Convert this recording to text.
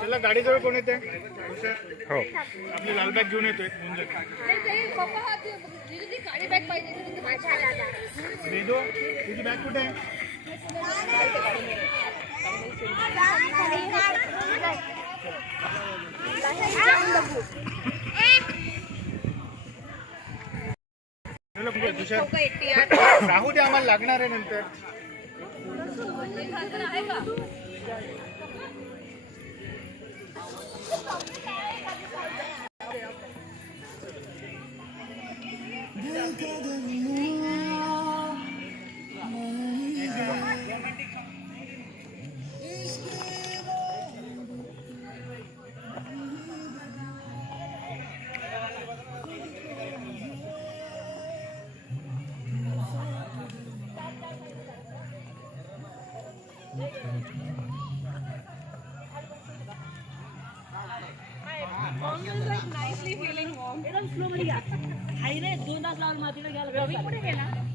चला गाडीजवळ कोण येते? हो आपली लाल बॅग घेऊन येतोय. वेदो तुझी बॅग कुठे आहे? राहू दे आम्हाला लागणार आहे नंतर. nicely feeling warm. Slow मध्ये घ्या. हाय रे 2 तास लावून मातीला घ्यायला.